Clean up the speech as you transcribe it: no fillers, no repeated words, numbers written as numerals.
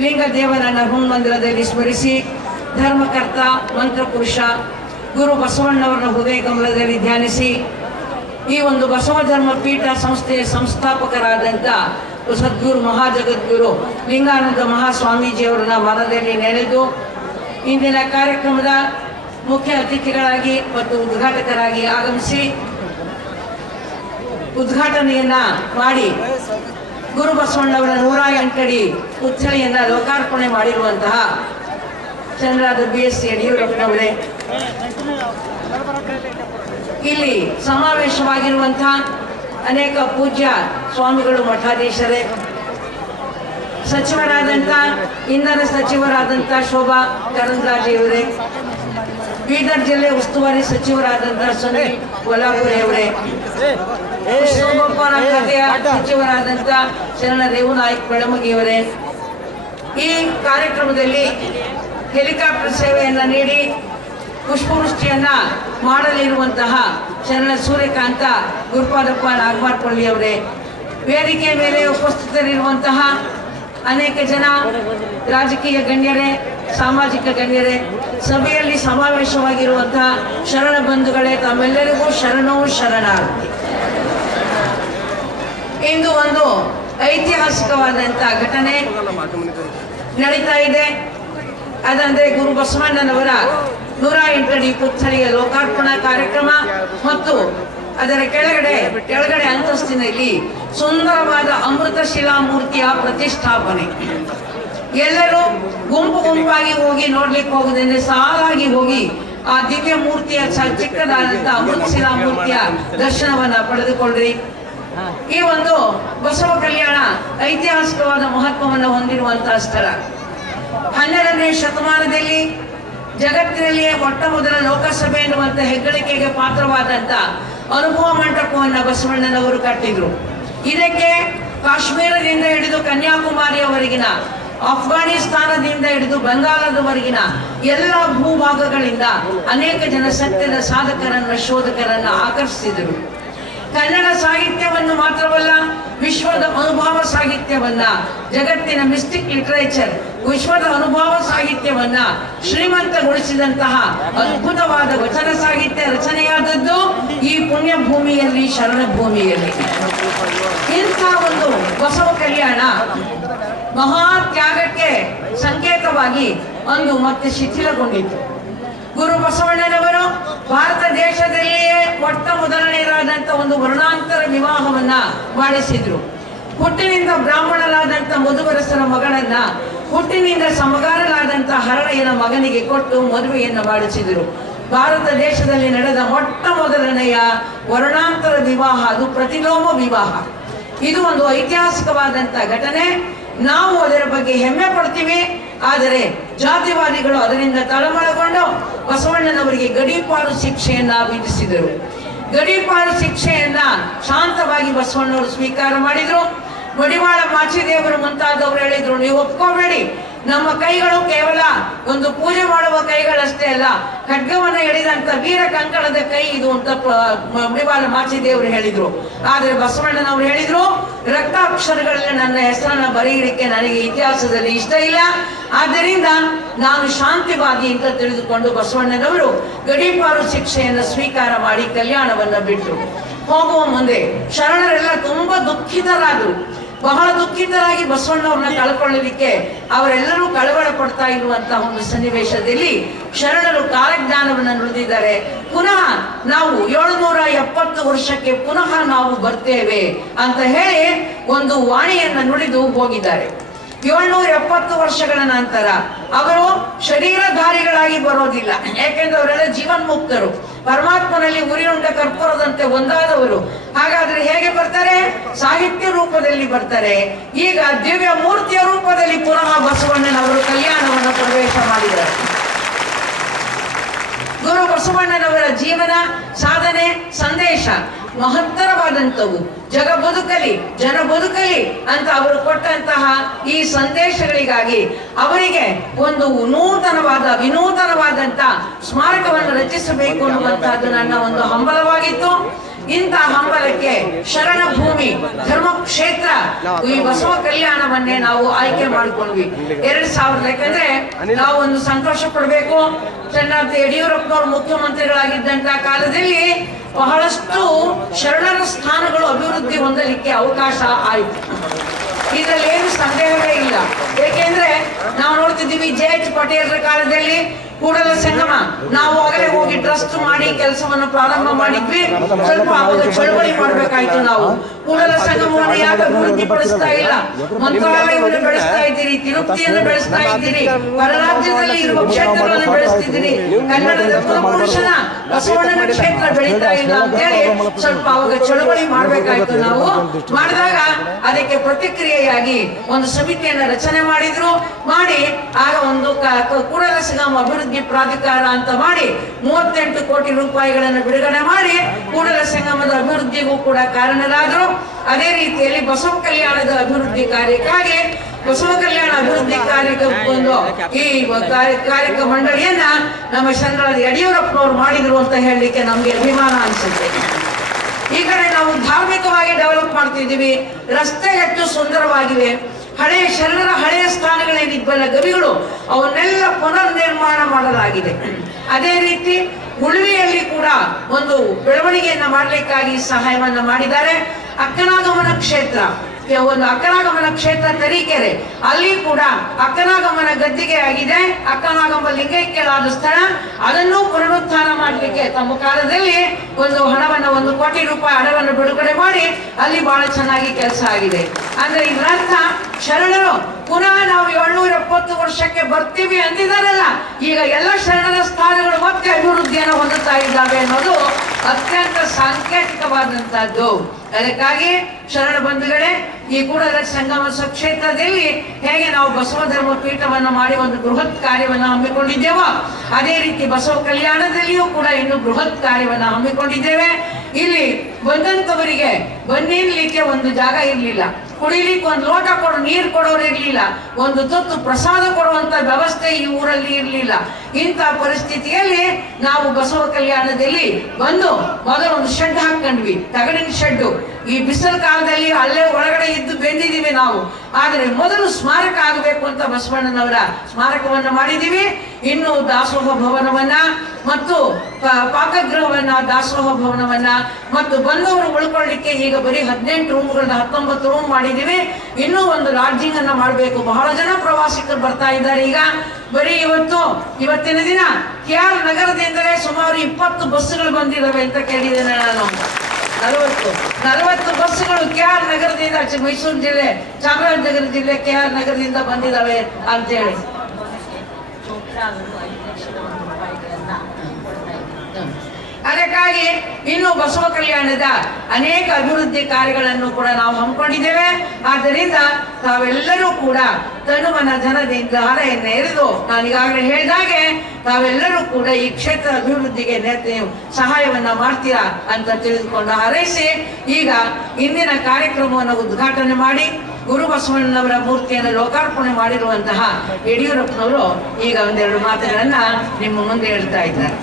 ಲಿಂಗದೇವರನ್ನ ಹೃನ್ಮಂದಿರದಲ್ಲಿ ಸ್ಮರಿಸಿ ಧರ್ಮಕರ್ತ ಮಂತ್ರಪುರುಷ ಗುರು ಬಸವಣ್ಣವರನ್ನ ಹೃದಯ ಕಮಲದಲ್ಲಿ ಧ್ಯಾನಿಸಿ ಈ ಒಂದು ಬಸವ ಧರ್ಮ ಪೀಠ ಸಂಸ್ಥೆಯ ಸಂಸ್ಥಾಪಕರಾದಂಥ ಸದ್ಗುರು ಮಹಾಜಗದ್ಗುರು ಲಿಂಗಾನಂದ ಮಹಾಸ್ವಾಮೀಜಿಯವರನ್ನ ಮನದಲ್ಲಿ ನೆನೆದು ಇಂದಿನ ಕಾರ್ಯಕ್ರಮದ ಮುಖ್ಯ ಅತಿಥಿಗಳಾಗಿ ಮತ್ತು ಉದ್ಘಾಟಕರಾಗಿ ಆಗಮಿಸಿ ಉದ್ಘಾಟನೆಯನ್ನ ಮಾಡಿ ಗುರು ಬಸವಣ್ಣವರ 108 ಅಡಿ ಪುತ್ಥಳಿಯನ್ನ ಲೋಕಾರ್ಪಣೆ ಮಾಡಿರುವಂತಹ ಚಂದ್ರಾದ BS ಯಡಿಯೂರಪ್ಪನವರೇ, ಇಲ್ಲಿ ಸಮಾವೇಶವಾಗಿರುವಂತಹ ಅನೇಕ ಪೂಜ್ಯ ಸ್ವಾಮಿಗಳು, ಮಠಾಧೀಶರೇ, ಸಚಿವರಾದಂಥ ಇಂಧನ ಸಚಿವರಾದಂಥ ಶೋಭಾ ಕರಂದ್ಲಾಜೆಯವರೇ, ಬೀದರ್ ಜಿಲ್ಲೆ ಉಸ್ತುವಾರಿ ಸಚಿವರಾದಂಥ ಸುನೀಲ್ ಕೊಲ್ಹಾಪುರಿ ಅವರೇ, ಪಶುಸಂಗೋಪನಾ ಖಾತೆಯ ಸಚಿವರಾದಂಥ ಶರಣ ರೇವುನಾಯ್ಕ ಬೆಳಮಗಿಯವರೇ, ಈ ಕಾರ್ಯಕ್ರಮದಲ್ಲಿ ಹೆಲಿಕಾಪ್ಟರ್ ಸೇವೆಯನ್ನ ನೀಡಿ ಪುಷ್ಪವೃಷ್ಟಿಯನ್ನ ಮಾಡಲಿರುವಂತಹ ಶರಣ ಸೂರ್ಯಕಾಂತ ಗುರುಪಾದಪ್ಪ ನಾಗಮಾರ್ಪಳ್ಳಿ ಅವರೇ, ವೇದಿಕೆ ಮೇಲೆ ಉಪಸ್ಥಿತರಿರುವಂತಹ ಅನೇಕ ಜನ ರಾಜಕೀಯ ಗಣ್ಯರೇ, ಸಾಮಾಜಿಕ ಗಣ್ಯರೇ, ಸಭೆಯಲ್ಲಿ ಸಮಾವೇಶವಾಗಿರುವಂತಹ ಶರಣ ಬಂಧುಗಳೇ, ತಮ್ಮೆಲ್ಲರಿಗೂ ಶರಣೋ ಶರಣಾರ್ಥಿ. ಇಂದು ಒಂದು ಐತಿಹಾಸಿಕವಾದಂತಹ ಘಟನೆ ನಡೀತಾ ಇದೆ. ಅದಂದ್ರೆ ಗುರು ಬಸವಣ್ಣನವರ 108 ಅಡಿ ಪುತ್ಥಳಿಯ ಲೋಕಾರ್ಪಣಾ ಕಾರ್ಯಕ್ರಮ ಮತ್ತು ಅದರ ಕೆಳಗಡೆ ಅಂತಸ್ತಿನಲ್ಲಿ ಸುಂದರವಾದ ಅಮೃತ ಶಿಲಾಮೂರ್ತಿಯ ಪ್ರತಿಷ್ಠಾಪನೆ. ಎಲ್ಲರೂ ಗುಂಪಾಗಿ ಹೋಗಿ ನೋಡ್ಲಿಕ್ಕೆ ಹೋಗುವುದೆಂದ್ರೆ ಸಾಲಾಗಿ ಹೋಗಿ ಆ ದಿವ್ಯ ಮೂರ್ತಿಯ ಚಿಕ್ಕದಾದಂತ ಅಮೃತ ಶಿಲಾಮೂರ್ತಿಯ ದರ್ಶನವನ್ನ ಪಡೆದುಕೊಳ್ಳ್ರಿ. ಈ ಒಂದು ಬಸವ ಕಲ್ಯಾಣ ಐತಿಹಾಸಿಕವಾದ ಮಹತ್ವವನ್ನು ಹೊಂದಿರುವಂತಹ ಸ್ಥಳ. 12ನೇ ಶತಮಾನದಲ್ಲಿ ಜಗತ್ತಿನಲ್ಲಿಯೇ ಮೊಟ್ಟ ಮೊದಲ ಲೋಕಸಭೆ ಎನ್ನುವಂತ ಹೆಗ್ಗಳಿಕೆಗೆ ಪಾತ್ರವಾದಂತ ಅನುಭವ ಮಂಟಪವನ್ನು ಬಸವಣ್ಣನವರು ಕಟ್ಟಿದ್ರು. ಇದಕ್ಕೆ ಕಾಶ್ಮೀರದಿಂದ ಹಿಡಿದು ಕನ್ಯಾಕುಮಾರಿಯವರೆಗಿನ, ಅಫ್ಘಾನಿಸ್ತಾನದಿಂದ ಹಿಡಿದು ಬಂಗಾಳದವರೆಗಿನ ಎಲ್ಲ ಭೂಭಾಗಗಳಿಂದ ಅನೇಕ ಜನ ಸತ್ಯದ ಸಾಧಕರನ್ನ, ಶೋಧಕರನ್ನ ಆಕರ್ಷಿಸಿದರು. ಕನ್ನಡ ಸಾಹಿತ್ಯವನ್ನು ಮಾತ್ರವಲ್ಲ, ವಿಶ್ವದ ಅನುಭವ ಸಾಹಿತ್ಯವನ್ನ, ಜಗತ್ತಿನ ಮಿಸ್ಟಿಕ್ ಲಿಟರೇಚರ್, ವಿಶ್ವದ ಅನುಭವ ಸಾಹಿತ್ಯವನ್ನ ಶ್ರೀಮಂತಗೊಳಿಸಿದಂತಹ ಅದ್ಭುತವಾದ ವಚನ ಸಾಹಿತ್ಯ ರಚನೆಯಾದದ್ದು ಈ ಪುಣ್ಯ ಭೂಮಿಯಲ್ಲಿ, ಶರಣ ಭೂಮಿಯಲ್ಲಿ. ಇಂಥ ಒಂದು ಬಸವ ಕಲ್ಯಾಣ ಮಹಾ ತ್ಯಾಗಕ್ಕೆ ಸಂಕೇತವಾಗಿ ಅಂದು ಮತ್ತೆ ಶಿಥಿಲಗೊಂಡಿತು. ಗುರು ಬಸವಣ್ಣನವರು ಭಾರತ ದೇಶದಲ್ಲಿಯೇ ಮೊಟ್ಟ ಮೊದಲನೆಯದಾದಂಥ ಒಂದು ವರ್ಣಾಂತರ ವಿವಾಹವನ್ನ ಮಾಡಿಸಿದ್ರು. ಹುಟ್ಟಿನಿಂದ ಬ್ರಾಹ್ಮಣರಾದಂಥ ಮಧುವರಸರ ಮಗಳನ್ನ ಹುಟ್ಟಿನಿಂದ ಸಮಗಾರರಾದಂಥ ಹರಳೆಯನ ಮಗನಿಗೆ ಕೊಟ್ಟು ಮದುವೆಯನ್ನ ಮಾಡಿಸಿದರು. ಭಾರತ ದೇಶದಲ್ಲಿ ನಡೆದ ಮೊಟ್ಟ ಮೊದಲನೆಯ ವರ್ಣಾಂತರ ವಿವಾಹ, ಅದು ಪ್ರತಿಲೋಮ ವಿವಾಹ. ಇದು ಒಂದು ಐತಿಹಾಸಿಕವಾದಂಥ ಘಟನೆ. ನಾವು ಅದರ ಬಗ್ಗೆ ಹೆಮ್ಮೆ ಪಡ್ತೀವಿ. ಆದರೆ ಜಾತಿವಾದಿಗಳು ಅದರಿಂದ ತಳಮಳಗೊಂಡು ಬಸವಣ್ಣನವರಿಗೆ ಗಡೀಪಾರು ಶಿಕ್ಷೆಯನ್ನ ವಿಧಿಸಿದರು. ಗಡೀಪಾರು ಶಿಕ್ಷೆಯನ್ನ ಶಾಂತವಾಗಿ ಬಸವಣ್ಣವರು ಸ್ವೀಕಾರ ಮಾಡಿದ್ರು. ಮಡಿವಾಳ ಮಾಚಿದೇವರು ಮುಂತಾದವರು ಹೇಳಿದ್ರು, ನೀವು ಒಪ್ಕೋಬೇಡಿ, ನಮ್ಮ ಕೈಗಳು ಕೇವಲ ಒಂದು ಪೂಜೆ ಮಾಡುವ ಕೈಗಳಷ್ಟೇ ಅಲ್ಲ, ಖಡ್ಗವನ್ನ ಹಿಡಿದಂತ ವೀರ ಕಂಕಣದ ಕೈ ಇದು ಅಂತ ಮಡಿವಾಳ ಮಾಚಿದೇವರು ಹೇಳಿದ್ರು. ಆದ್ರೆ ಬಸವಣ್ಣನವರು ಹೇಳಿದ್ರು, ರಕ್ತಾಕ್ಷರಗಳಲ್ಲಿ ನನ್ನ ಹೆಸರನ್ನ ಬರೆಯಲಿಕ್ಕೆ ನನಗೆ ಇತಿಹಾಸದಲ್ಲಿ ಇಷ್ಟ ಇಲ್ಲ, ಆದ್ದರಿಂದ ನಾನು ಶಾಂತಿವಾಗಿ ಅಂತ ತಿಳಿದುಕೊಂಡು ಬಸವಣ್ಣನವರು ಗಡೀಪಾರು ಶಿಕ್ಷೆಯನ್ನು ಸ್ವೀಕಾರ ಮಾಡಿ ಕಲ್ಯಾಣವನ್ನ ಬಿಟ್ಟರು. ಹೋಗುವ ಮುಂದೆ ಶರಣರೆಲ್ಲ ತುಂಬಾ ದುಃಖಿತರಾದರು. ಬಹಳ ದುಃಖಿತರಾಗಿ ಬಸವಣ್ಣವ್ರನ್ನ ಕಳ್ಕೊಳ್ಳಲಿಕ್ಕೆ ಅವರೆಲ್ಲರೂ ಕಳವಳ ಪಡ್ತಾ ಇರುವಂತಹ ಒಂದು ಸನ್ನಿವೇಶದಲ್ಲಿ ಶರಣರು ಕಾಲಜ್ಞಾನವನ್ನು ನುಡಿದಿದ್ದಾರೆ. ಪುನಃ ನಾವು 770 ವರ್ಷಕ್ಕೆ ಪುನಃ ನಾವು ಬರ್ತೇವೆ ಅಂತ ಹೇಳಿ ಒಂದು ವಾಣಿಯನ್ನ ನುಡಿದು ಹೋಗಿದ್ದಾರೆ. 770 ವರ್ಷಗಳ ನಂತರ ಅವರು ಶರೀರಧಾರಿಗಳಾಗಿ ಬರೋದಿಲ್ಲ, ಯಾಕೆಂದ್ರೆ ಅವರೆಲ್ಲ ಜೀವನ್ಮುಕ್ತರು, ಪರಮಾತ್ಮನಲ್ಲಿ ಉರಿಯುಂಡ ಕರ್ಪೂರದಂತೆ ಒಂದಾದವರು. ಹಾಗಾದ್ರೆ ಹೇಗೆ ಬರ್ತಾರೆ? ಸಾಹಿತ್ಯ ರೂಪದಲ್ಲಿ ಬರ್ತಾರೆ. ಈಗ ದಿವ್ಯ ಮೂರ್ತಿಯ ರೂಪದಲ್ಲಿ ಪುನಃ ಬಸವಣ್ಣನವರು ಕಲ್ಯಾಣವನ್ನು ಪ್ರವೇಶ ಮಾಡಿದ್ದಾರೆ. ಗುರು ಬಸವಣ್ಣನವರ ಜೀವನ, ಸಾಧನೆ, ಸಂದೇಶ ಮಹತ್ತರವಾದಂಥವು. ಜನ ಬದುಕಲಿ ಅಂತ ಅವರು ಕೊಟ್ಟಂತಹ ಈ ಸಂದೇಶಗಳಿಗಾಗಿ ಅವರಿಗೆ ಒಂದು ವಿನೂತನವಾದಂತ ಸ್ಮಾರಕವನ್ನು ರಚಿಸಬೇಕು ಅನ್ನುವಂತಹದ್ದು ನನ್ನ ಒಂದು ಹಂಬಲವಾಗಿತ್ತು. ಇಂಥ ಹಂಬಲಕ್ಕೆ ಶರಣ ಭೂಮಿ ಧರ್ಮಕ್ಷೇತ್ರ ಈ ಬಸವ ಕಲ್ಯಾಣವನ್ನೇ ನಾವು ಆಯ್ಕೆ ಮಾಡಿಕೊಂಡ್ವಿ 2000. ಯಾಕಂದ್ರೆ ನಾವು ಒಂದು ಸಂತೋಷ ಪಡಬೇಕು, ಯಡಿಯೂರಪ್ಪನವರು ಮುಖ್ಯಮಂತ್ರಿಗಳಾಗಿದ್ದಂತ ಕಾಲದಲ್ಲಿ ಬಹಳಷ್ಟು ಶರಣರ ಸ್ಥಾನಗಳು ಅಭಿವೃದ್ಧಿ ಹೊಂದಲಿಕ್ಕೆ ಅವಕಾಶ ಆಯಿತು. ಇದರಲ್ಲಿ ಏನು ಸಂದೇಹವೇ ಇಲ್ಲ. ಏಕೆಂದ್ರೆ ನಾವು ನೋಡ್ತಿದ್ದೀವಿ JH ಪಟೇಲ್ರ ಕಾಲದಲ್ಲಿ ಕೂಡಲ ಸಂಗಮ ನಾವು ಆಗಲೇ ಹೋಗಿ ಟ್ರಸ್ಟ್ ಮಾಡಿ ಕೆಲಸವನ್ನು ಪ್ರಾರಂಭ ಮಾಡಿದ್ವಿ. ಸ್ವಲ್ಪ ಅವಾಗ ಚಳವಳಿ ಮಾಡ್ಬೇಕಾಯ್ತು. ನಾವು ಕೂಡಲ ಸಂಗಮವನ್ನು ಯಾಕೆ ಅಭಿವೃದ್ಧಿ ಪಡಿಸ್ತಾ ಇಲ್ಲ? ಮಂತ್ರಾಲಯವನ್ನು ಬೆಳೆಸ್ತಾ ಇದ್ದೀರಿ, ತಿರುಪತಿಯನ್ನು ಬೆಳೆಸ್ತಾ ಇದ್ದೀರಿ, ಹೊರರಾಜ್ಯದಲ್ಲಿ ಇರುವ ಕ್ಷೇತ್ರಗಳನ್ನು ಬೆಳೆಸ್ತಿದ್ದೀರಿ, ಕನ್ನಡದ ಪುರುಷನ ಬಸವಣ್ಣನ ಕ್ಷೇತ್ರ ಬೆಳೀತಾ ಇಲ್ಲ ಅಂತ ಹೇಳಿ ಸ್ವಲ್ಪ ಅವಾಗ ಚಳವಳಿ ಮಾಡ್ಬೇಕಾಯ್ತು. ನಾವು ಮಾಡಿದಾಗ ಅದಕ್ಕೆ ಪ್ರತಿಕ್ರಿಯೆಯಾಗಿ ಒಂದು ಸಮಿತಿಯನ್ನ ರಚನೆ ಮಾಡಿದ್ರು. ಮಾಡಿ ಆಗ ಒಂದು ಕೂಡಲ ಸಂಗಮ ಅಭಿವೃದ್ಧಿ ಪ್ರಾಧಿಕಾರ ಅಂತ ಮಾಡಿ 38 ಕೋಟಿ ರೂಪಾಯಿಗಳನ್ನು ಬಿಡುಗಡೆ ಮಾಡಿ ಕೂಡಲ ಸಂಗಮದ ಅಭಿವೃದ್ಧಿಗೂ ಕೂಡ ಕಾರಣರಾದರು. ಅದೇ ರೀತಿಯಲ್ಲಿ ಬಸವ ಕಲ್ಯಾಣದ ಅಭಿವೃದ್ಧಿ ಕಾರ್ಯಕ್ಕಾಗಿ ಬಸವ ಕಲ್ಯಾಣ ಅಭಿವೃದ್ಧಿ ಕಾರ್ಯಕ್ರಮಕ್ಕೊಂದು ಈ ಕಾರ್ಯಕ ಮಂಡಳಿಯನ್ನ ನಮ್ಮ ಶ್ರೀ ಯಡಿಯೂರಪ್ಪನವರು ಮಾಡಿದ್ರು ಅಂತ ಹೇಳಲಿಕ್ಕೆ ನಮ್ಗೆ ಅಭಿಮಾನ ಅನಿಸುತ್ತೆ. ಈ ಕಡೆ ನಾವು ಧಾರ್ಮಿಕವಾಗಿ ಡೆವಲಪ್ ಮಾಡ್ತಿದ್ದೀವಿ. ರಸ್ತೆ ಹೆಚ್ಚು ಸುಂದರವಾಗಿವೆ. ಹಳೆಯ ಶರಣರ ಹಳೆಯ ಸ್ಥಾನಗಳೇನಿದ್ವಲ್ಲ ಗವಿಗಳು, ಅವನ್ನೆಲ್ಲ ಪುನರ್ ನಿರ್ಮಾಣ ಮಾಡಲಾಗಿದೆ. ಅದೇ ರೀತಿ ಉಳುವಿಯಲ್ಲಿ ಕೂಡ ಒಂದು ಬೆಳವಣಿಗೆಯನ್ನ ಮಾಡಲಿಕ್ಕಾಗಿ ಸಹಾಯವನ್ನ ಮಾಡಿದ್ದಾರೆ. ಅಕ್ಕನಾಗಮನ ಕ್ಷೇತ್ರ, ಒಂದು ಅಕ್ಕನಾಗಮನ ಕ್ಷೇತ್ರ ತರೀಕೆರೆ, ಅಲ್ಲಿ ಕೂಡ ಅಕ್ಕನಾಗಮನ ಗದ್ದಿಗೆ ಆಗಿದೆ. ಅಕ್ಕನಾಗಮ ಲಿಂಗೈಕ್ಯರಾದ ಸ್ಥಳ, ಅದನ್ನು ಪುನರುತ್ಥಾನ ಮಾಡಲಿಕ್ಕೆ ತಮ್ಮ ಕಾಲದಲ್ಲಿ ಒಂದು ಹಣವನ್ನು 1 ಕೋಟಿ ರೂಪಾಯಿ ಹಣವನ್ನು ಬಿಡುಗಡೆ ಮಾಡಿ ಅಲ್ಲಿ ಬಹಳ ಚೆನ್ನಾಗಿ ಕೆಲಸ ಆಗಿದೆ. ಅಂದ್ರೆ ಇದರರ್ಥ ಶರಣರು ಪುನಃ ನಾವು 770 ವರ್ಷಕ್ಕೆ ಬರ್ತೀವಿ ಅಂದಿದಾರಲ್ಲ, ಈಗ ಎಲ್ಲ ಶರಣರ ಸ್ಥಾನಗಳು ಮತ್ತೆ ಅಭಿವೃದ್ಧಿಯನ್ನು ಹೊಂದುತ್ತಾ ಇದ್ದಾವೆ ಅನ್ನೋದು ಅತ್ಯಂತ ಸಾಂಕೇತಿಕವಾದಂತಹದ್ದು. ಅದಕ್ಕಾಗಿ ಶರಣ ಬಂಧುಗಳೇ, ಈ ಕೂಡಲ ಸಂಗಮ ಕ್ಷೇತ್ರದಲ್ಲಿ ಹೇಗೆ ನಾವು ಬಸವ ಧರ್ಮ ಪೀಠವನ್ನು ಮಾಡಿ ಒಂದು ಬೃಹತ್ ಕಾರ್ಯವನ್ನು ಹಮ್ಮಿಕೊಂಡಿದ್ದೇವೋ, ಅದೇ ರೀತಿ ಬಸವ ಕಲ್ಯಾಣದಲ್ಲಿಯೂ ಕೂಡ ಇನ್ನು ಬೃಹತ್ ಕಾರ್ಯವನ್ನು ಹಮ್ಮಿಕೊಂಡಿದ್ದೇವೆ. ಇಲ್ಲಿ ಬಂದಂತವರಿಗೆ ಬನ್ನಿರ್ಲಿಕ್ಕೆ ಒಂದು ಜಾಗ ಇರಲಿಲ್ಲ, ಕುಡಿಲಿಕ್ಕೆ ಒಂದು ಲೋಟ ನೀರು ಕೊಡೋರು ಇರ್ಲಿಲ್ಲ, ಒಂದು ತುತ್ತು ಪ್ರಸಾದ ಕೊಡುವಂತ ವ್ಯವಸ್ಥೆ ಈ ಊರಲ್ಲಿ ಇರ್ಲಿಲ್ಲ. ಇಂಥ ಪರಿಸ್ಥಿತಿಯಲ್ಲಿ ನಾವು ಬಸವ ಕಲ್ಯಾಣದಲ್ಲಿ ಬಂದು ಮೊದಲು ಒಂದು ಶೆಡ್ ಹಾಕೊಂಡ್ವಿ, ತಗಡಿನ ಶೆಡ್ಡು. ಈ ಬಿಸಿಲು ಕಾಲದಲ್ಲಿ ಅಲ್ಲೇ ಒಳಗಡೆ ಇದ್ದು ಬೆಂದಿದ್ದೀವಿ ನಾವು. ಆದರೆ ಮೊದಲು ಸ್ಮಾರಕ ಆಗಬೇಕು ಅಂತ ಬಸವಣ್ಣನವರ ಸ್ಮಾರಕವನ್ನ ಮಾಡಿದ್ದೀವಿ. ಇನ್ನು ದಾಸೋಹ ಭವನವನ್ನ ಮತ್ತು ಪಾಕಗೃಹವನ್ನ, ದಾಸೋಹ ಭವನವನ್ನ ಮತ್ತು ಬಂದವರು ಉಳ್ಕೊಳ್ಳಿಕ್ಕೆ ಈಗ ಬರೀ 18 ರೂಮ್ಗಳನ್ನ 19 ರೂಮ್ ಮಾಡಿದ್ದೀವಿ. ಇನ್ನೂ ಒಂದು ಲಾಡ್ಜಿಂಗ್ ಅನ್ನ ಮಾಡಬೇಕು. ಬಹಳ ಜನ ಪ್ರವಾಸಿಗರು ಬರ್ತಾ ಇದ್ದಾರೆ. ಈಗ ಬರೀ ಇವತ್ತಿನ ದಿನ KR ನಗರದಿಂದಲೇ ಸುಮಾರು 20 ಬಸ್ಸುಗಳು ಬಂದಿದ್ದಾವೆ ಅಂತ ಕೇಳಿದ್ದೇನೆ ನಾನು. 40 ಬಸ್ಸುಗಳು KR ನಗರದಿಂದ, ಮೈಸೂರು ಜಿಲ್ಲೆ, ಚಾಮರಾಜನಗರ ಜಿಲ್ಲೆ KR ನಗರದಿಂದ ಬಂದಿದ್ದಾವೆ ಅಂತೇಳಿ. ಅದಕ್ಕಾಗಿ ಇನ್ನು ಬಸವ ಕಲ್ಯಾಣದ ಅನೇಕ ಅಭಿವೃದ್ಧಿ ಕಾರ್ಯಗಳನ್ನು ಕೂಡ ನಾವು ಹಮ್ಮಿಕೊಂಡಿದ್ದೇವೆ. ಆದ್ದರಿಂದ ತಾವೆಲ್ಲರೂ ಕೂಡ ತನುವನ ಜನದಿಂದ ಹಣೆಯನ್ನು ಎರೆದು, ನಾನು ಈಗಾಗಲೇ ಹೇಳಿದಾಗೆ ತಾವೆಲ್ಲರೂ ಕೂಡ ಈ ಕ್ಷೇತ್ರ ಅಭಿವೃದ್ಧಿಗೆ ಸಹಾಯವನ್ನ ಮಾಡ್ತೀರಾ ಅಂತ ತಿಳಿದುಕೊಂಡು ಹಾರೈಸಿ, ಈಗ ಇಂದಿನ ಕಾರ್ಯಕ್ರಮವನ್ನು ಉದ್ಘಾಟನೆ ಮಾಡಿ ಗುರು ಬಸವಣ್ಣನವರ ಮೂರ್ತಿಯನ್ನು ಲೋಕಾರ್ಪಣೆ ಮಾಡಿರುವಂತಹ ಯಡಿಯೂರಪ್ಪನವರು ಈಗ ಒಂದೆರಡು ಮಾತುಗಳನ್ನ ನಿಮ್ಮ ಮುಂದೆ ಹೇಳ್ತಾ ಇದ್ದಾರೆ.